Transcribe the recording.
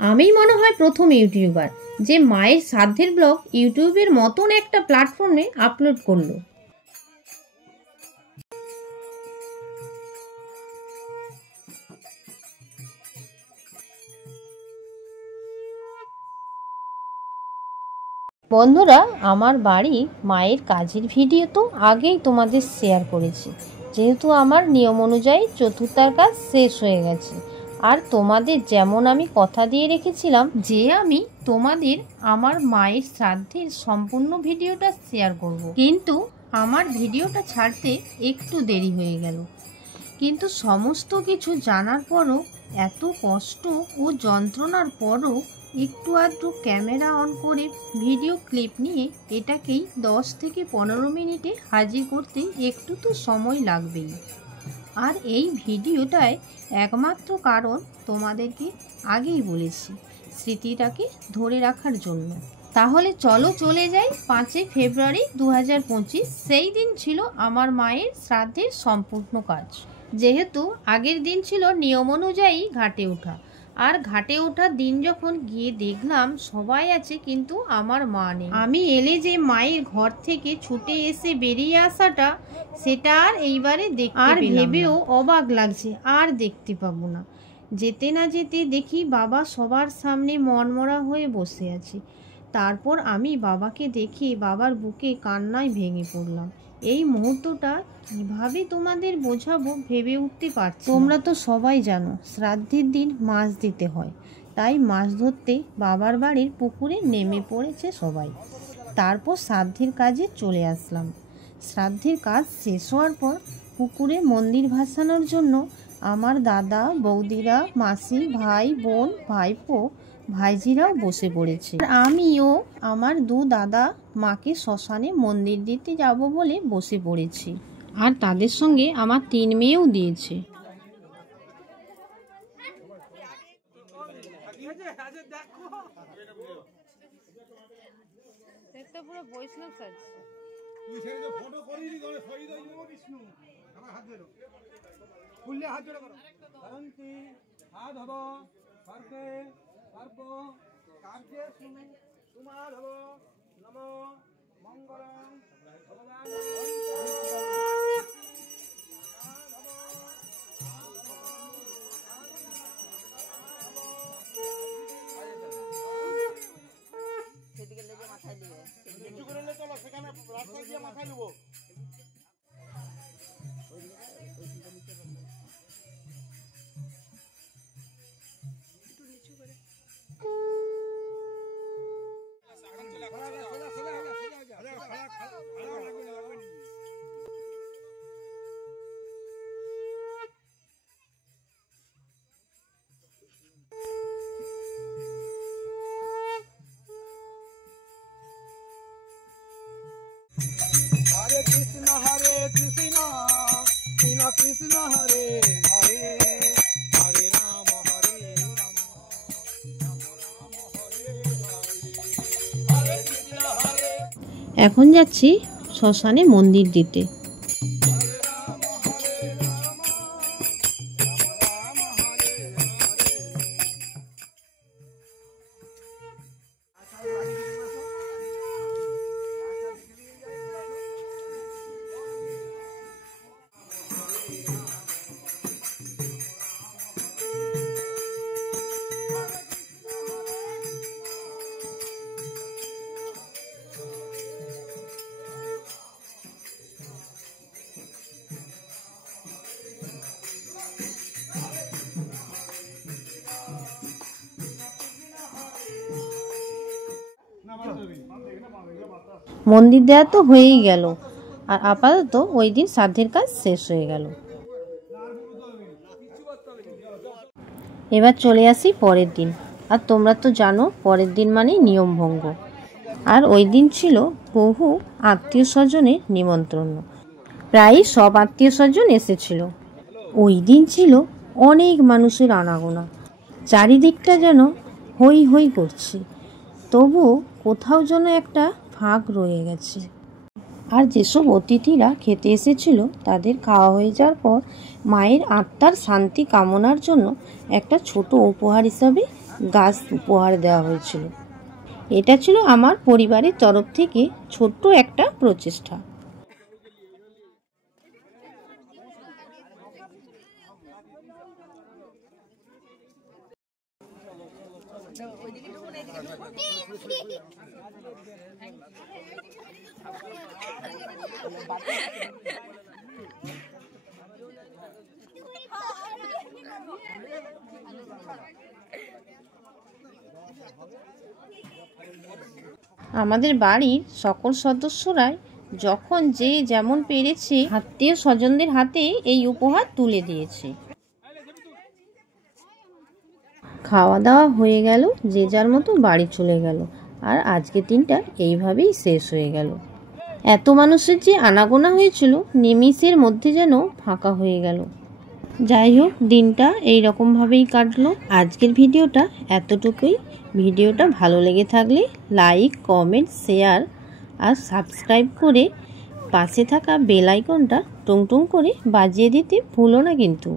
আমি মনে হয় প্রথম ইউটিউবার যে মায়ের শ্রাদ্ধের ব্লগ ইউটিউবের মতন একটা প্ল্যাটফর্মে আপলোড করলো। বন্ধুরা, আমার বাড়ি মায়ের কাজের ভিডিও তো আগেই তোমাদের শেয়ার করেছি, যেহেতু আমার নিয়ম অনুযায়ী চতুর্থার কাজ শেষ হয়ে গেছে। আর তোমাদের যেমন আমি কথা দিয়ে রেখেছিলাম যে আমি তোমাদের আমার মায়ের শ্রাদ্ধের সম্পূর্ণ ভিডিওটা শেয়ার করব, কিন্তু আমার ভিডিওটা ছাড়তে একটু দেরি হয়ে গেল। কিন্তু সমস্ত কিছু জানার পরও, এত কষ্ট ও যন্ত্রণার পরও একটু আধটু ক্যামেরা অন করে ভিডিও ক্লিপ নিয়ে এটাকেই 10 থেকে 15 মিনিটে হাজির করতে একটু তো সময় লাগবেই। আর এই ভিডিওটায় একমাত্র কারণ তোমাদেরকে আগেই বলেছি, স্মৃতিটাকে ধরে রাখার জন্য। তাহলে চলো চলে যাই 5 ফেব্রুয়ারি 2025। সেই দিন ছিল আমার মায়ের শ্রাদ্ধের সম্পূর্ণ কাজ। যেহেতু আগের দিন ছিল নিয়ম অনুযায়ী ঘাটে ওঠা, আর ঘাটে ওঠার দিন যখন গিয়ে দেখলাম সবাই আছে কিন্তু আমার মা নেই। আমি এলে যে মায়ের ঘর থেকে ছুটে এসে বেরিয়ে আসাটা, সেটা আর এইবারে দেখতে আর ভেবেও অবাক লাগছে, আর দেখতে পাবো না। যেতে না যেতে দেখি বাবা সবার সামনে মনমরা হয়ে বসে আছে। তারপর আমি বাবাকে দেখে বাবার বুকে কান্নায় ভেঙে পড়লাম। এই মুহূর্তটা কিভাবে তোমাদের বোঝাবো ভেবে উঠতে পারছি। তোমরা তো সবাই জানো শ্রাদ্ধের দিন মাছ দিতে হয়, তাই মাছ ধরতে বাবার বাড়ির পুকুরে নেমে পড়েছে সবাই। তারপর শ্রাদ্ধের কাজে চলে আসলাম। শ্রাদ্ধের কাজ শেষ হওয়ার পর পুকুরে মন্দির ভাসানোর জন্য আমার দাদা, বৌদিরা, মাসি, ভাই, বোন, ভাইপো, ভাইজিরাও বসে পড়েছে। আমিও আমার 2 দাদা মাকে শ্মশানে মন্দির দিতে যাব বলে বসে পড়েছি। আর তাদের সঙ্গে আমার 3 মেয়েও দিয়েছে। Hare Krishna, Krishna Krishna, Hare Hare, Hare Rama, Hare Rama, Rama Rama, Hare Hare, Hare Krishna, Hare। এখন যাচ্ছি শ্মশানে মন্দির দিতে। মন্দির দেওয়া তো হয়েই গেল, আর আপাতত ওই দিন শ্রাদ্ধের কাজ শেষ হয়ে গেল। এবার চলে আসি পরের দিন। আর তোমরা তো জানো পরের দিন মানে নিয়ম ভঙ্গ। আর ওই দিন ছিল বহু আত্মীয় স্বজনের নিমন্ত্রণ, প্রায় সব আত্মীয় স্বজন এসেছিল। ওই দিন ছিল অনেক মানুষের আনাগোনা, চারিদিকটা যেন হই হই করছে, তবুও কোথাও যেন একটা ফাঁক রয়ে গেছে। আর যেসব অতিথিরা খেতে এসেছিল তাদের খাওয়া হয়ে যাওয়ার পর মায়ের আত্মার শান্তি কামনার জন্য একটা ছোট উপহার হিসাবে গাছ উপহার দেওয়া হয়েছিল। এটা ছিল আমার পরিবারের তরফ থেকে ছোট্ট একটা প্রচেষ্টা। আমাদের বাড়ির সকল সদস্যরাই যখন যে যেমন পেরেছে আত্মীয় স্বজনদের হাতে এই উপহার তুলে দিয়েছে। খাওয়া দাওয়া হয়ে গেল, যে যার মতো বাড়ি চলে গেল। আর আজকের দিনটা এইভাবেই শেষ হয়ে গেল। এত মানুষের যে আনাগোনা হয়েছিল, নিমিষের মধ্যে যেন ফাঁকা হয়ে গেল। যাই হোক, দিনটা এই রকমভাবেই কাটলো। আজকের ভিডিওটা এতটুকুই। ভিডিওটা ভালো লেগে থাকলে লাইক, কমেন্ট, শেয়ার আর সাবস্ক্রাইব করে পাশে থাকা বেল আইকনটা টুং টুং করে বাজিয়ে দিতে ভুলো না কিন্তু।